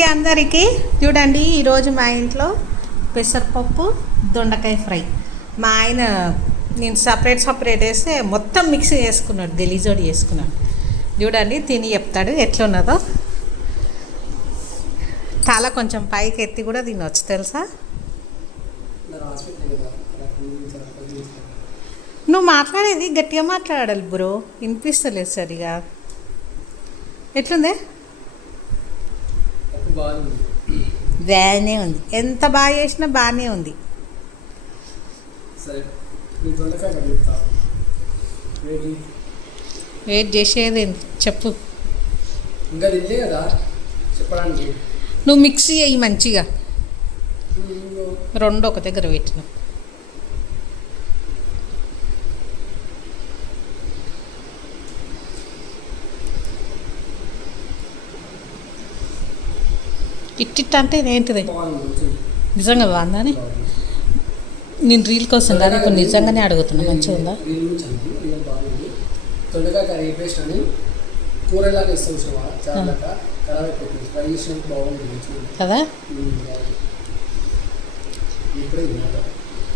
అండి అందరికీ. చూడండి, ఈరోజు మా ఇంట్లో పెసరపప్పు దొండకాయ ఫ్రై. మా ఆయన నేను సపరేట్ వేస్తే మొత్తం మిక్స్ చేసుకున్నాడు, గలీజోడి చేసుకున్నాడు. చూడండి, తిని చెప్తాడు ఎట్లున్నదో. తల కొంచెం పైకి ఎత్తి కూడా తినవచ్చు, తెలుసా? నువ్వు మాట్లాడేది గట్టిగా మాట్లాడాలి బ్రో, వినిపిస్తలేదు సరిగా. ఎట్లుంది? బాగానే ఉంది, ఎంత బాగా చేసినా బాగానే ఉంది. వెయిట్ చేసేది చెప్పు. ఇంకా తినలే కదా చెప్పడానికి. నువ్వు మిక్సీ అయ్యి మంచిగా రెండు ఒక దగ్గర పెట్టిన. ఇట్టిట్ అంటే ఏంటిది? నిజంగా బాగుందని నేను రీల్ కోసం కానీ ఇప్పుడు నిజంగానే అడుగుతున్నా. మంచిగా ఉందా? తొండగా కర్రీ పేస్ట్ అని కూరలాగా ఇస్తాం చాలా ఖరాబ్ అయిపోతుంది. ఫ్రై చేసినప్పుడు బాగుంటుంది కదా. ఇప్పుడే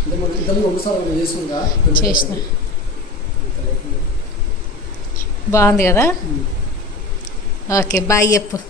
ఇంతకుముందు 2 సార్లు చేసుకుంటా చేసిన బాగుంది కదా. ఓకే, బాయ్ చెప్పు.